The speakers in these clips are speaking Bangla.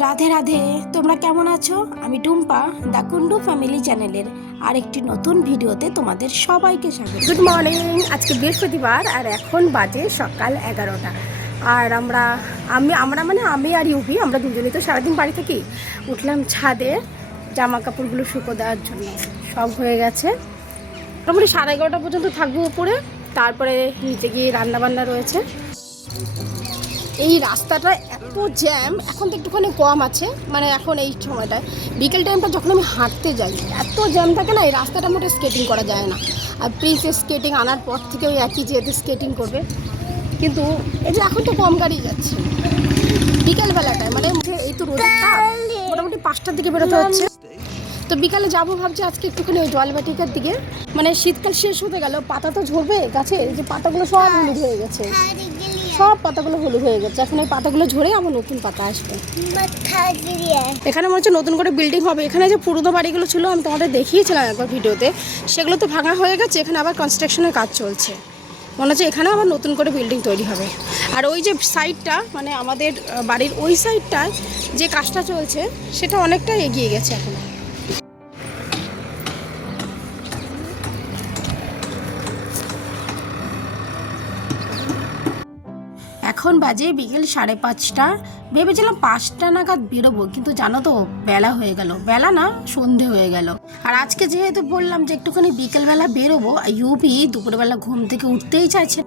রাধে রাধে, তোমরা কেমন আছো? আমি টুম্পা, দ্য কুন্ডু ফ্যামিলি চ্যানেলের আরেকটি নতুন ভিডিওতে তোমাদের সবাইকে স্বাগত। গুড মর্নিং আজকে বৃহস্পতিবার আর এখন বাজে সকাল এগারোটা। আর আমরা, আমি, আমরা মানে আমি আর ইউভি, আমরা দুজনেই তো সারাদিন বাড়ি থাকি। উঠলাম ছাদে জামা কাপড়গুলো শুকো দেওয়ার জন্য। সব হয়ে গেছে। মোটামুটি সাড়ে এগারোটা পর্যন্ত থাকব উপরে। তারপরে নিচে গিয়ে রান্না বান্না রয়েছে। এই রাস্তাটা এত জ্যাম, এখন তো একটুখানি কম আছে মানে এখন এই সময়টায়। বিকেল টাইমটা যখন আমি হাঁটতে যাই, এত জ্যাম থাকে না, এই রাস্তাটা মোটে স্কেটিং করা যায় না। আর প্রিন্সেস স্কেটিং আনার পর থেকে ওই একই যেতে স্কেটিং করবে। কিন্তু এই যে এখন তো কম গাড়ি যাচ্ছে। বিকেলবেলাটায় মানে এই তো রোদের মোটামুটি পাঁচটার দিকে বেরোতে হচ্ছে। তো বিকালে যাব ভাবছি আজকে একটুখানি ওই জলবাটিকার দিকে। মানে শীতকাল শেষ হতে গেল, পাতা তো ঝরবে গাছে যে পাতাগুলো সব হলুদ হয়ে গেছে। সব পাতাগুলো হলুদ হয়ে গেছে। এখন এই পাতাগুলো ঝরে আবার নতুন পাতা আসবে। এখানে মনে হচ্ছে নতুন করে বিল্ডিং হবে। এখানে যে পুরোনো বাড়িগুলো ছিল, আমি তোমাদের দেখিয়েছিলাম একবার ভিডিওতে। সেগুলো তো ভাঙা হয়ে গেছে, এখানে আবার কনস্ট্রাকশনের কাজ চলছে। মনে হচ্ছে এখানে আবার নতুন করে বিল্ডিং তৈরি হবে। আর ওই যে সাইডটা মানে আমাদের বাড়ির ওই সাইডটায় যে কাজটা চলছে, সেটা অনেকটা এগিয়ে গেছে এখন। বাজে বিকেল সাড়ে পাঁচটা। ভেবেছিলাম পাঁচটা নাগাদ বেরোবো, কিন্তু জানো তো, বেলা হয়ে গেল। বেলা না, সন্ধে হয়ে গেল। আর আজকে যেহেতু বললাম যে একটুখানি বিকেলবেলা বেরোবো ইউপি দুপুরবেলা ঘুম থেকে উঠতেই চাইছে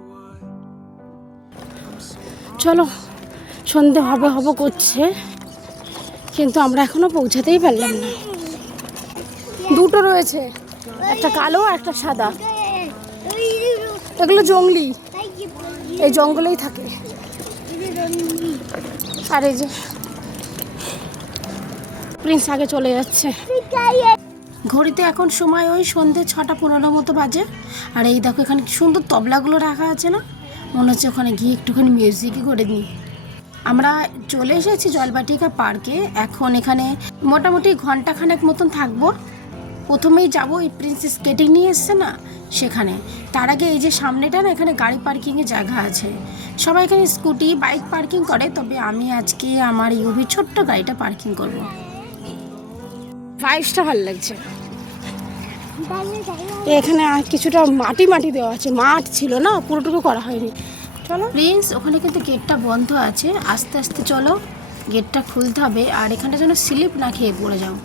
চলো, সন্ধে হবে হবে করছে, কিন্তু আমরা এখনও পৌঁছাতেই পারলাম না। দুটো রয়েছে, একটা কালো আর একটা সাদা। এগুলো জঙ্গলি, এই জঙ্গলেই থাকে। আর এই যে প্রিন্স আগে চলে যাচ্ছে। ঘড়িতে এখন সময় ওই সন্ধে ছটা পনেরো মতো বাজে। আর এই দেখো, এখানে সুন্দর তবলাগুলো রাখা আছে না? মনে হচ্ছে ওখানে গিয়ে একটুখানি মিউজিকই করে নিই আমরা চলে এসেছি জলবাটিকা পার্কে এখন এখানে মোটামুটি ঘন্টাখানেক মতন থাকব। প্রথমেই যাব এই প্রিন্সেস স্কেটিং নিয়ে এসছে না? সেখানে। তার আগে এই যে সামনেটা না এখানে গাড়ি পার্কিংয়ের জায়গা আছে। সবাই এখানে স্কুটি বাইক পার্কিং করে তবে আমি আজকে আমার ইউভি ছোট্ট গাড়িটা পার্কিং করব। প্রাইসটা ভালো লাগছে। এখানে আর কিছুটা মাটি মাটি দেওয়া আছে। মাঠ ছিল না পুরোটুকু করা হয়নি। চলো। প্রিন্স ওখানে কিন্তু গেটটা বন্ধ আছে। আস্তে আস্তে চলো। গেটটা খুলতে হবে। আর এখানটা যেন স্লিপ না খেয়ে পড়ে যাও।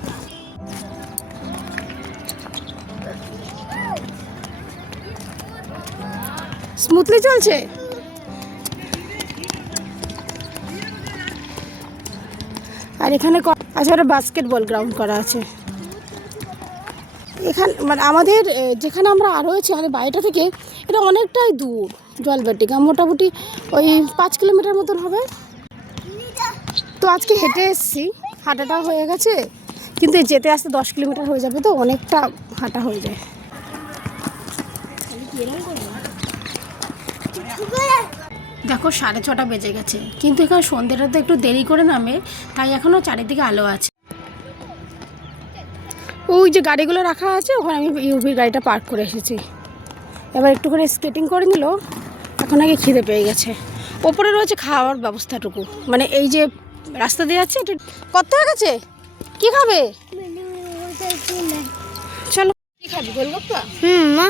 স্মুথলি চলছে। আর এখানে আচ্ছা একটা বাস্কেটবল গ্রাউন্ড করা আছে। এখানে মানে আমাদের যেখানে আমরা রয়েছি আমাদের বাড়িটা থেকে, এটা অনেকটাই দূর জলবাটিকা মোটামুটি ওই পাঁচ কিলোমিটার মতন হবে। তো আজকে হেঁটে এসেছি। হাঁটাটা হয়ে গেছে। কিন্তু যেতে আসতে দশ কিলোমিটার হয়ে যাবে তো, অনেকটা হাঁটা হয়ে যায়। দেখো সাড়ে ছটা বেজে গেছে। কিন্তু এখানে সন্ধ্যেটা তো একটু দেরি করে নামে তাই এখনও চারিদিকে আলো আছে। ওই যে গাড়িগুলো রাখা আছে ওখানে আমি ইউভির গাড়িটা পার্ক করে এসেছি। এবার একটুখানি স্কেটিং করে নিল এখন আগে খিদে পেয়ে গেছে। ওপরে রয়েছে খাওয়ার ব্যবস্থাটুকু। মানে এই যে রাস্তা দিয়ে যাচ্ছে এটা কত হয়ে গেছে? কি খাবে? চলো। কি খাবি গোলগপ্পা? হুম মা।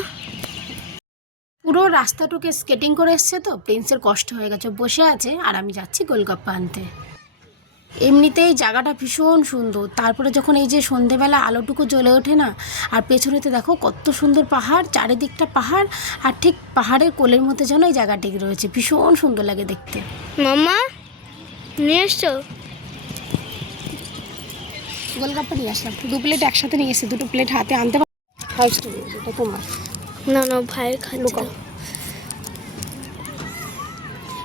পুরো রাস্তাটুকে স্কেটিং করে এসছে তো প্রিন্সের কষ্ট হয়ে গেছে বসে আছে আর আমি যাচ্ছি গোলগাপ্পা আনতে। এমনিতেই জায়গাটা ভীষণ সুন্দর। তারপরে যখন এই যে সন্ধেবেলা আলোটুকু জ্বলে ওঠে না আর পেছনেতে দেখো কত সুন্দর পাহাড় চারিদিকটা পাহাড় আর ঠিক পাহাড়ের কোলের মধ্যে যেন এই জায়গাটি রয়েছে। ভীষণ সুন্দর লাগে দেখতে। মামা নিয়ে এসছো? গোলগাপ্পা নিয়ে আসলাম। দু প্লেট একসাথে নিয়ে এসেছি দুটো প্লেট হাতে আনতে ফাইভ স্টার এটা তোমার না না ভাইয়ের খাচ্ছে। লুকাও।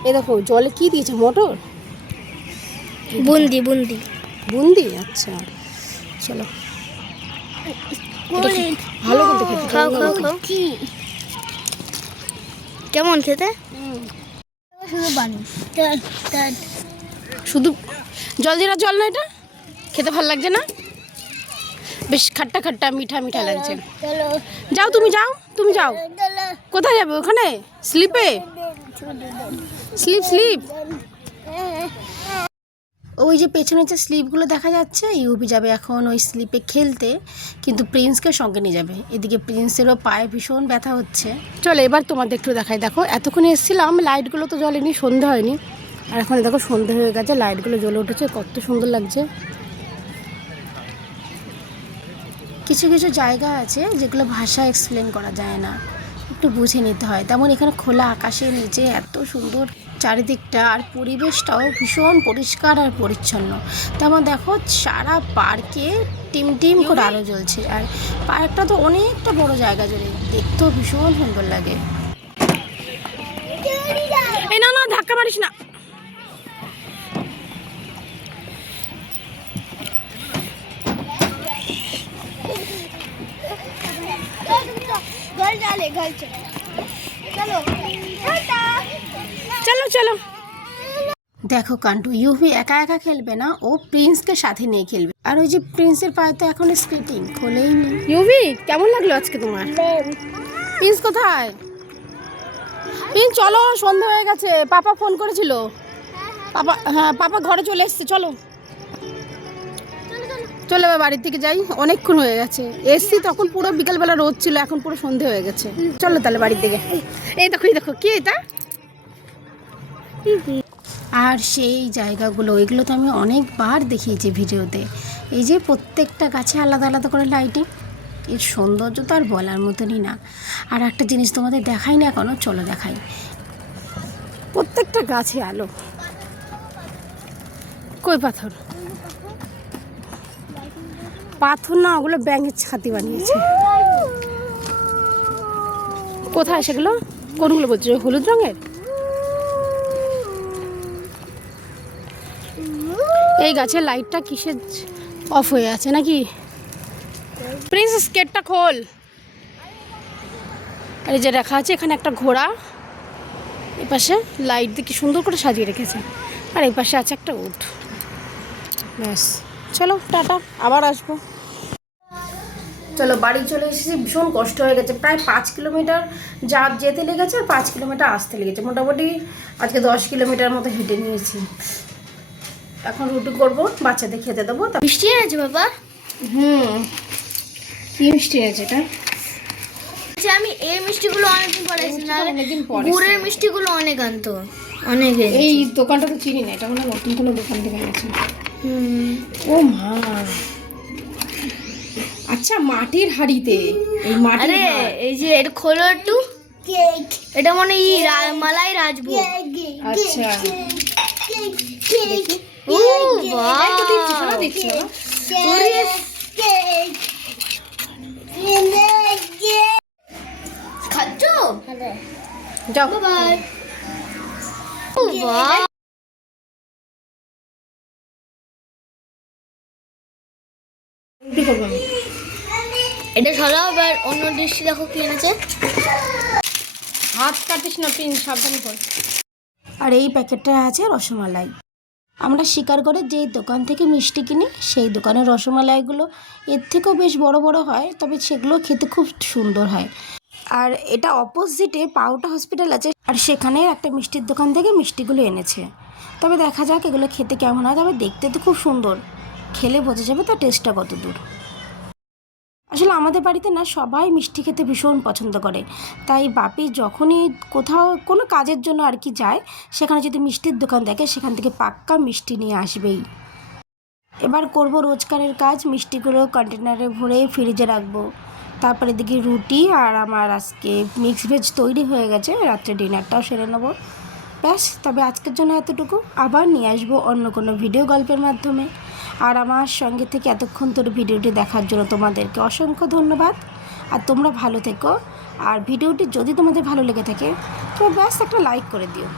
এ দেখো জলে কি দিয়েছে? মোটর? বুন্দি বুন্দি। বুন্দি? আচ্ছা। চলো। ভালো কিন্তু খেতে খাও খাও খাও। কেমন খেতে? শুধু বানি শুধু জল জিরা জল না এটা? খেতে ভালো লাগছে না? বেশ খাট্টা খাট্টা মিঠা মিঠা লাগছে। যাও তুমি যাও তুমি যাও। কোথায় যাবে? ওখানে? স্লিপে? Slip slip. ওই যে পেছনে যে স্লিপগুলো দেখা যাচ্ছে ইউপি যাবে এখন ওই স্লিপে খেলতে কিন্তু প্রিন্সকে সঙ্গে নিয়ে যাবে। এদিকে প্রিন্সেরও পায়ে ভীষণ ব্যথা হচ্ছে। চলো এবার তোমাদের একটু দেখাই। দেখো এতক্ষণ এসেছিলাম লাইটগুলো তো জ্বলেনি সন্ধে হয়নি। আর এখন দেখো সন্ধে হয়ে গেছে লাইটগুলো জ্বলে উঠেছে কত সুন্দর লাগছে। কিছু কিছু জায়গা আছে যেগুলো ভাষা এক্সপ্লেন করা যায় না। একটু বুঝে নিতে হয়। তেমন এখানে খোলা আকাশের নিচে এত সুন্দর চারিদিকটা আর পরিবেশটাও ভীষণ পরিষ্কার আর পরিচ্ছন্ন। তেমন দেখো সারা পার্কে টিম টিম করে আলো জ্বলছে আর পার্কটা তো অনেকটা বড় জায়গা জুড়ে, দেখতেও ভীষণ সুন্দর লাগে। না না, ধাক্কা মারিস না। घर डाले घर चलो চলো চলো দেখো কান্টু ইউভি একা একা খেলবে না ও প্রিন্সকে সাথে নিয়ে খেলবে আর ওই যে প্রিন্সের পায়ে তো এখন স্কেটিং খোলেই নি ইউভি কেমন লাগলো আজকে তোমার প্রিন্স কোথায় প্রিন্স চলো সন্ধ্যা হয়ে গেছে পাপা ফোন করেছিল পাপা হ্যাঁ পাপা ঘরে চলে এসছে চলো চলো এবার বাড়ির থেকে যাই। অনেকক্ষণ হয়ে গেছে। এসছি তখন পুরো বিকালবেলা রোদ ছিল, এখন পুরো সন্ধে হয়ে গেছে। চলো তাহলে বাড়ির দিকে। এই দেখো এই দেখো, কি এটা? আর সেই জায়গাগুলো ওইগুলো তো আমি অনেকবার দেখিয়েছি ভিডিওতে। এই যে প্রত্যেকটা গাছে আলাদা আলাদা করে লাইটিং এর সৌন্দর্য তো আর বলার মতনই না। আর একটা জিনিস তোমাদের দেখাই না এখনও চলো দেখাই। প্রত্যেকটা গাছে আলো। কই পাথর? পাথর না, ওগুলো ব্যাঙের ছাতি বানিয়েছে। কোথায় সেগুলো? কোনগুলো বলছো? হলুদ রঙের? এই গাছের লাইটটা কিসের অফ হয়ে আছে নাকি? প্রিন্স স্কেটটা খোল। আর এই যে রাখা আছে, এখানে একটা ঘোড়া। এই পাশে লাইট দিয়ে কি সুন্দর করে সাজিয়ে রেখেছে। আর এই পাশে আছে একটা উট। ব্যাস। চলো টাটা আবার আসব। চলো বাড়ি চলে এসেছি ভীষণ কষ্ট হয়ে গেছে। প্রায় পাঁচ কিলোমিটার যা যেতে লেগেছে আর পাঁচ কিলোমিটার আসতে লেগেছে। মোটামুটি আজকে দশ কিলোমিটার মতো হেঁটে নিয়েছি। এখন রুটি করব বাচ্চাদের খেতে দেবো। তা- বৃষ্টি আছে বাবা? হুম। কি মিষ্টি আছে এটা? আমি এই মিষ্টিগুলো অনেকদিন পরে অনেকদিন গুড়ের মিষ্টিগুলো অনেক আনতো অনেক এই দোকানটা তো চিনি না এটা মানে নতুন কোনো দোকান থেকে এনেছি। ও মা। আচ্ছা মাটির হাড়িতে এই মাটির আরে এই যে এটা খোলো একটু। এটা মনে হয় ই রা- মালাই রাজভোগ। আচ্ছা। ও বাবা। খাচ্ছ? যাও। বাই। এটা সরাও এবার অন্য দৃষ্টি দেখো কি এনেছে। হাত কাটিস না পিন সাবধানে কর। আর এই প্যাকেটটা আছে রসমালাই। আমরা শিকার করে যে দোকান থেকে মিষ্টি কিনি সেই দোকানের রসমালাইগুলো এর থেকেও বেশ বড় বড় হয় তবে সেগুলো খেতে খুব সুন্দর হয়। আর এটা অপোজিটে পাউটা হসপিটাল আছে আর সেখানে একটা মিষ্টির দোকান থেকে মিষ্টিগুলো এনেছে। তবে দেখা যাক এগুলো খেতে কেমন হয় তবে দেখতে তো খুব সুন্দর। খেলে বোঝা যাবে তার টেস্টটা কত দূর। আসলে আমাদের বাড়িতে না সবাই মিষ্টি খেতে ভীষণ পছন্দ করে। তাই বাপি যখনই কোথাও কোনো কাজের জন্য আর কি যায়, সেখানে যদি মিষ্টির দোকান দেখে সেখান থেকে পাক্কা মিষ্টি নিয়ে আসবেই। এবার করব রোজকারের কাজ, মিষ্টিগুলো কন্টেনারে ভরে ফ্রিজে রাখব। তারপরে দিকে রুটি আর আমার আজকে মিক্স ভেজ তৈরি হয়ে গেছে, রাত্রে ডিনারটাও সেরে নেব। ব্যাস, তবে আজকের জন্য এতটুকু। আবার নিয়ে আসব অন্য কোনো ভিডিও গল্পের মাধ্যমে। আর আমার সঙ্গে থেকে এতক্ষণ তোর ভিডিওটি দেখার জন্য তোমাদেরকে অসংখ্য ধন্যবাদ। আর তোমরা ভালো থেকো। আর ভিডিওটি যদি তোমাদের ভালো লেগে থাকে, তো ব্যাস একটা লাইক করে দিও।